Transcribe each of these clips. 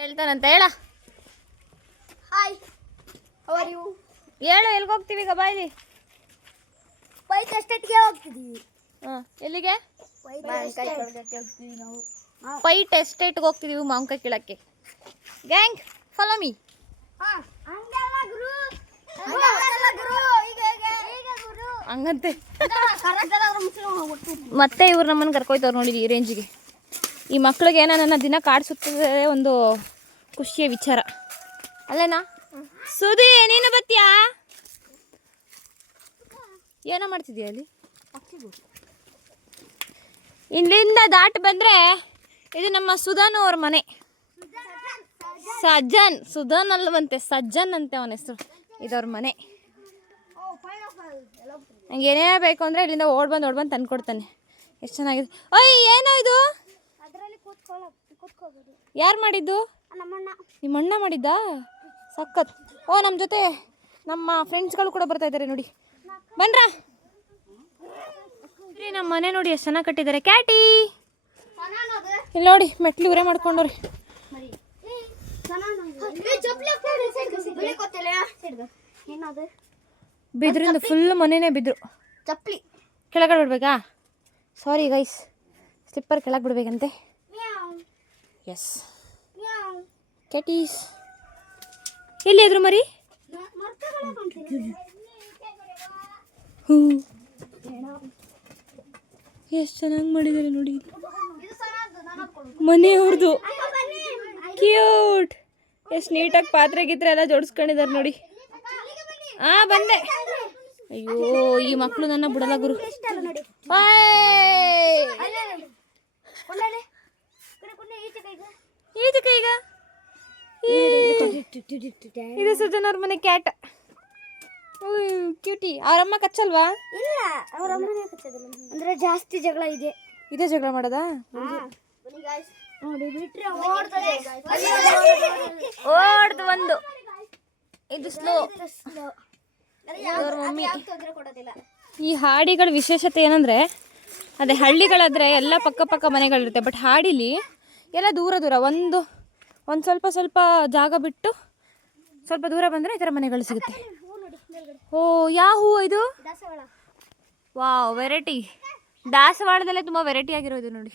ಹೇಳ್ತಾನಂತ ಹೇಳ. Hi, how are you? ಹೇಳು, ಎಲ್ಲಿಗೆ ಹೋಗ್ತೀವಿ ಈಗ? ಬಾಯ್ಲಿ ವೈಟ್ ಎಸ್ಟೇಟ್ಗೆ ಹೋಗ್ತಿದ್ದೀವಿ. ಎಲ್ಲಿಗೆ? ನಾವು ವೈಟ್ ಎಸ್ಟೇಟ್ಗೆ ಹೋಗ್ತಿದ್ದೀವಿ ಮಾವಿನಕಾಯಿ ಕೀಳಕ್ಕೆ. Gang follow me. ಹಂಗಂತೆ ಮತ್ತೆ ಇವ್ರು ನಮ್ಮನ್ನು ಕರ್ಕೊಯ್ತವ್ರು ನೋಡಿ ಈ ರೇಂಜಿಗೆ. ಈ ಮಕ್ಳಿಗೆ ನನ್ನ ದಿನ ಕಾಡಿಸುತ್ತದೆ ಒಂದು ಖುಷಿಯ ವಿಚಾರ ಅಲ್ಲೇನಾ? ಸುದಿ, ನೀನು ಬತ್ತೀಯಾ? ಏನೋ ಮಾಡ್ತಿದ್ಯಾ ಅಲ್ಲಿ? ಇಲ್ಲಿಂದ ದಾಟಿ ಬಂದರೆ ಇದು ನಮ್ಮ ಸುಧಾನು ಅವ್ರ ಮನೆ. ಸಜ್ಜನ್, ಸುಧಾನ್ ಅಲ್ವಂತೆ, ಸಜ್ಜನ್ ಅಂತೆ ಅವನ ಹೆಸರು. ಇದವ್ರ ಮನೆ. ನಂಗೆ ಏನೇ ಬೇಕು ಅಂದರೆ ಇಲ್ಲಿಂದ ಓಡ್ಬಂದು ತಂದ್ಕೊಡ್ತಾನೆ. ಎಷ್ಟು ಚೆನ್ನಾಗಿದೆ. ಓಯ್, ಏನೋ ಇದು? ಯಾರು ಮಾಡಿದ್ದು? ನಿಮ್ಮ ಅಣ್ಣ ಮಾಡಿದ್ದಾ? ಸಖತ್. ಓ, ನಮ್ಮ ಜೊತೆ ನಮ್ಮ ಫ್ರೆಂಡ್ಸ್ಗಳು ಕೂಡ ಬರ್ತಾ ಇದ್ದಾರೆ ನೋಡಿ. ಬನ್ರ. ನಮ್ಮ ಮನೆ ನೋಡಿ ಎಷ್ಟು ಚೆನ್ನಾಗಿ ಕಟ್ಟಿದ್ದಾರೆ. ಕ್ಯಾಟಿ ಇಲ್ಲಿ ನೋಡಿ, ಮೆಟ್ಲು ಇವರೇ ಮಾಡ್ಕೊಂಡವ್ರಿ. ಬಿದ್ರಿಂದ ಫುಲ್ ಮನೆನೇ ಬಿದ್ರು. ಚಪ್ಪಲಿ ಕೆಳಗಡೆ ಬಿಡ್ಬೇಕಾ? ಸಾರಿ ಗೈಸ್, ಸ್ಲಿಪ್ಪರ್ ಕೆಳಗೆ ಬಿಡ್ಬೇಕಂತೆ. ಎಸ್ ಕ್ಯಾಟೀಸ್. ಎಲ್ಲಿ ಎದ್ರು ಮರಿ? ಹ್ಞೂ, ಎಷ್ಟು ಚೆನ್ನಾಗಿ ಮಾಡಿದ್ದಾರೆ ನೋಡಿ ಮನೆ ಅವ್ರದ್ದು. ಕ್ಯೂಟ್. ಎಷ್ಟು ನೀಟಾಗಿ ಪಾತ್ರೆ ಗೀತ್ರೆ ಎಲ್ಲ ಜೋಡಿಸ್ಕೊಂಡಿದ್ದಾರೆ ನೋಡಿ. ಬಂದೆ. ಅಯ್ಯೋ, ಈ ಮಕ್ಕಳು ನನ್ನ ಬಿಡಲ್ಲ ಗುರು. ಈಜಕ ಈಗ ಇದು ಸುಜನ್ ಅವ್ರ ಮನೆ ಕ್ಯಾಟ್. ಕ್ಯೂಟಿ. ಅವರಮ್ಮ ಕಚ್ಚಲ್ವಾ? ಇಲ್ಲ, ಅವರಮ್ಮನೇ ಕಚ್ಚೋದಿಲ್ಲ. ಅಂದ್ರೆ ಜಾಸ್ತಿ ಜಗಳ ಇದೆ. ಇದೇ ಜಗಳ ಮಾಡೋದಾ? ನೋಡಿ ಬಿಟ್ರೆ ಓಡ್ದು ಒಂದು. ಇದು ಸ್ಲೋ. ಮಮ್ಮಿ. ಈ ಹಾಡಿಗಳ ವಿಶೇಷತೆ ಏನಂದರೆ, ಅದೇ ಹಳ್ಳಿಗಳಾದರೆ ಎಲ್ಲ ಪಕ್ಕ ಮನೆಗಳಿರುತ್ತೆ. ಬಟ್ ಹಾಡಿಲಿ ಎಲ್ಲ ದೂರ ಒಂದು ಸ್ವಲ್ಪ ಜಾಗ ಬಿಟ್ಟು ಸ್ವಲ್ಪ ದೂರ ಬಂದರೆ ಈ ಥರ ಮನೆಗಳು ಸಿಗುತ್ತೆ. ಓ, ಯಾವ ಹೂವು ಇದು? Wow, variety. ದಾಸವಾಳದಲ್ಲೇ ತುಂಬ ವೆರೈಟಿ ಆಗಿರೋದು ನೋಡಿ.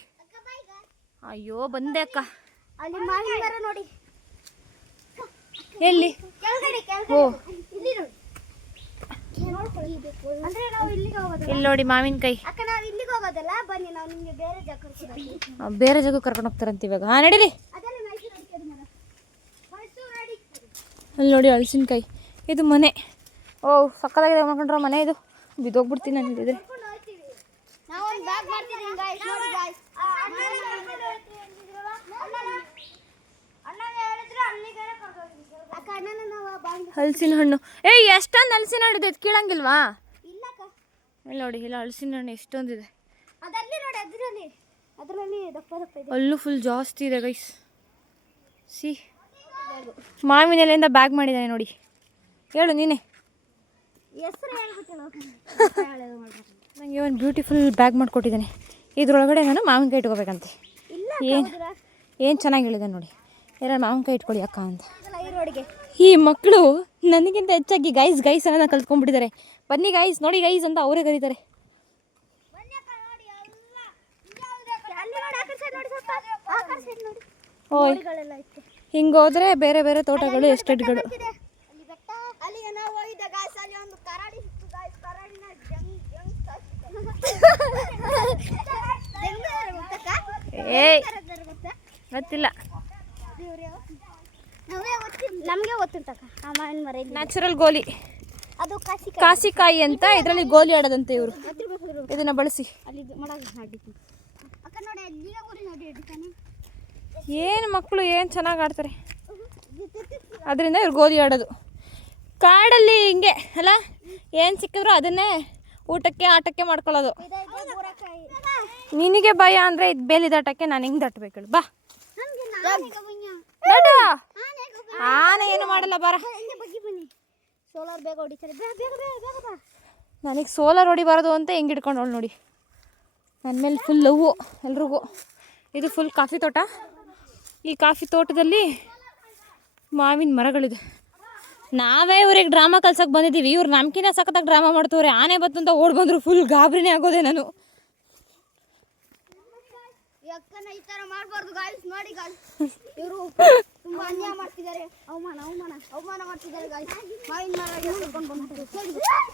ಅಯ್ಯೋ, ಬಂದೆ ಅಕ್ಕ. ಅಲ್ಲಿ ಮಾವಿನ ಮರ ನೋಡಿ. ಎಲ್ಲಿ? ಓ, ಇಲ್ಲಿ ನೋಡಿ ಮಾವಿನಕಾಯಿ. ಬೇರೆ ಜಾಗ ಕರ್ಕೊಂಡು ಹೋಗ್ತಾರಂತ ಇವಾಗ. ನಡೀರಿ. ಅಲ್ಲಿ ನೋಡಿ ಹಲಸಿನಕಾಯಿ. ಇದು ಮನೆ. ಓ, ಸಕ್ಕದಾಗಿದೆ ಮಾಡ್ಕೊಂಡ್ರ ಮನೆ. ಇದು ಬಿದ್ದೋಗ್ಬಿಡ್ತೀನಿ ನಾನು ಇಲ್ಲಿದ್ರೆ. ಹಲಸಿನ ಹಣ್ಣು. ಎಷ್ಟೊಂದು ಹಲಸಿನ ಹಣ್ಣು ಇದೆ. ಕೀಳಂಗಿಲ್ವಾ? ಇಲ್ಲಿ ನೋಡಿ, ಇಲ್ಲ ಹಲಸಿನ ಹಣ್ಣು ಎಷ್ಟೊಂದಿದೆ. ಅಲ್ಲೂ ಫುಲ್ ಜಾಸ್ತಿ ಇದೆ ಗೈಸ್. ಸಿ, ಮಾವಿನ ಎಲೆಯಿಂದ ಬ್ಯಾಗ್ ಮಾಡಿದ್ದಾನೆ ನೋಡಿ. ಹೇಳು ನೀನೆ. ನನಗೆ ಒಂದು ಬ್ಯೂಟಿಫುಲ್ ಬ್ಯಾಗ್ ಮಾಡಿಕೊಟ್ಟಿದ್ದಾನೆ. ಇದ್ರೊಳಗಡೆ ನಾನು ಮಾವಿನಕಾಯಿ ಇಟ್ಕೋಬೇಕಂತೆ. ಏನು ಚೆನ್ನಾಗಿ ಹೇಳಿದೆ ನೋಡಿ. ಯಾರು ಮಾವಿನಕಾಯಿ ಇಟ್ಕೊಳ್ಳಿ ಅಕ್ಕ ಅಂತ. ಈ ಮಕ್ಕಳು ನನಗಿಂತ ಹೆಚ್ಚಾಗಿ ಗೈಸ್ ಅನ್ನೋದನ್ನ ಕಲ್ತ್ಕೊಂಡ್ಬಿಟ್ಟಿದ್ದಾರೆ. ಬನ್ನಿ ಗೈಸ್, ನೋಡಿ ಗೈಸ್ ಅಂತ ಅವರೇ ಕರೀತಾರೆ. ಓಯ್, ಹಿಂಗೋದ್ರೆ ಬೇರೆ ಬೇರೆ ತೋಟಗಳು, ಎಸ್ಟೇಟ್ಗಳು. ಗೊತ್ತಿಲ್ಲ. ನಮಗೆ ಗೊತ್ತಿರ್ತಕ್ಕ ನ್ಯಾಚುರಲ್ ಗೋಲಿ. ಅದು ಕಾಸಿಕಾಯಿ ಅಂತ. ಇದರಲ್ಲಿ ಗೋಲಿ ಆಡೋದಂತೆ ಇವರು. ಇದನ್ನ ಬಳಸಿ ಏನು ಮಕ್ಕಳು ಏನು ಚೆನ್ನಾಗಿ ಆಡ್ತಾರೆ. ಅದರಿಂದ ಇವ್ರು ಗೋಲಿ ಆಡೋದು. ಕಾಡಲ್ಲಿ ಹಿಂಗೆ ಅಲ್ಲ, ಏನು ಸಿಕ್ಕಿದ್ರು ಅದನ್ನೇ ಊಟಕ್ಕೆ ಆಟಕ್ಕೆ ಮಾಡ್ಕೊಳ್ಳೋದು. ನಿನಗೆ ಭಯ ಅಂದರೆ ಇದು ಬೇಲಿ ದಾಟಕ್ಕೆ ನಾನು ಹೆಂಗೆ ದಾಟಬೇಕು ಹೇಳು? ಬಾ. ಆನೆ ಏನು ಮಾಡಲ್ಲ, ಬಾರ. ಸೋಲಾರ್ ಬೇಗ ಹೊಡಿತಾರೆ. ನನಗೆ ಸೋಲಾರ್ ಹೊಡಿಬಾರದು ಅಂತ ಹೆಂಗೆ ಹಿಡ್ಕೊಂಡವಳು ನೋಡಿ. ನನ್ನ ಮೇಲೆ ಫುಲ್ ಲವ್ವು ಎಲ್ರಿಗೂ. ಇದು ಫುಲ್ ಕಾಫಿ ತೋಟ. ಈ ಕಾಫಿ ತೋಟದಲ್ಲಿ ಮಾವಿನ ಮರಗಳಿದೆ. ನಾವೇ ಇವ್ರಿಗೆ ಡ್ರಾಮಾ ಕಲ್ಸಕ್ಕೆ ಬಂದಿದ್ದೀವಿ, ಇವ್ರು ನಮ್ಕಿನ ಸಖತ್ತಾಗಿ ಡ್ರಾಮಾ ಮಾಡ್ತವ್ರೆ. ಆನೆ ಬತ್ತು ಅಂತ ಓಡ್ ಬಂದ್ರು, ಫುಲ್ ಗಾಬರಿನೇ ಆಗೋದೆ ನಾನು. ಅಕ್ಕನ ಈ ತರ ಮಾಡಬಾರ್ದು ಗಾಯ್ಸ್. ನೋಡಿ ಗಾಯ್ಸ್, ಇವರು ತುಂಬಾ ಅನ್ಯಾಯ ಮಾಡ್ತಿದ್ದಾರೆ, ಅವಮಾನ ಮಾಡ್ತಿದ್ದಾರೆ ಗಾಯ್ಸ್. ಮಾವಿನ ಮರ ಕರ್ಕೊಂಡು ಬಂದ್ಬಿಟ್ಟು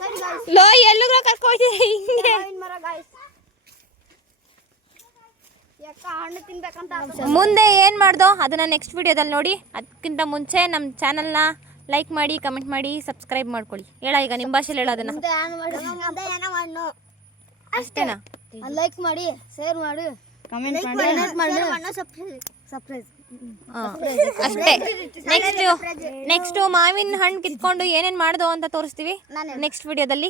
ಸರಿ ಗಾಯ್ಸ್, ಲೋ ಎಲ್ಲಿಗೂ ಕರ್ಕೊಳ್ತಿದ್ದೆ ಹಿಂಗೆ. ಮಾವಿನ ಮರ ಗಾಯ್ಸ್. ಅಕ್ಕ ಹಣ್ಣು ತಿನ್ಬೇಕಂತ ಮುಂದೆ ಏನು ಮಾಡ್ದೋ ಅದನ್ನು ನೆಕ್ಸ್ಟ್ ವಿಡಿಯೋದಲ್ಲಿ ನೋಡಿ. ಅದಕ್ಕಿಂತ ಮುಂಚೆ ನಮ್ಮ ಚಾನಲ್ನ ಲೈಕ್ ಮಾಡಿ, ಕಮೆಂಟ್ ಮಾಡಿ, ಸಬ್ಸ್ಕ್ರೈಬ್ ಮಾಡ್ಕೊಳ್ಳಿ. ಹೇಳ ಈಗ ನಿಮ್ಮ ಭಾಷೆಲಿ ಹೇಳೋದನ್ನ. ಅಷ್ಟೇನಾ? ಲೈಕ್ ಮಾಡಿ, ಶೇರ್ ಮಾಡಿ, ಕಮೆಂಟ್ ಮಾಡಿ, ಸಬ್ಸ್ಕ್ರೈಬ್. ಅಷ್ಟೇ. ನೆಕ್ಸ್ಟು ಮಾವಿನ ಹಣ್ಣು ಕಿತ್ಕೊಂಡು ಏನೇನು ಮಾಡ್ದೋ ಅಂತ ತೋರಿಸ್ತೀವಿ ನೆಕ್ಸ್ಟ್ ವಿಡಿಯೋದಲ್ಲಿ.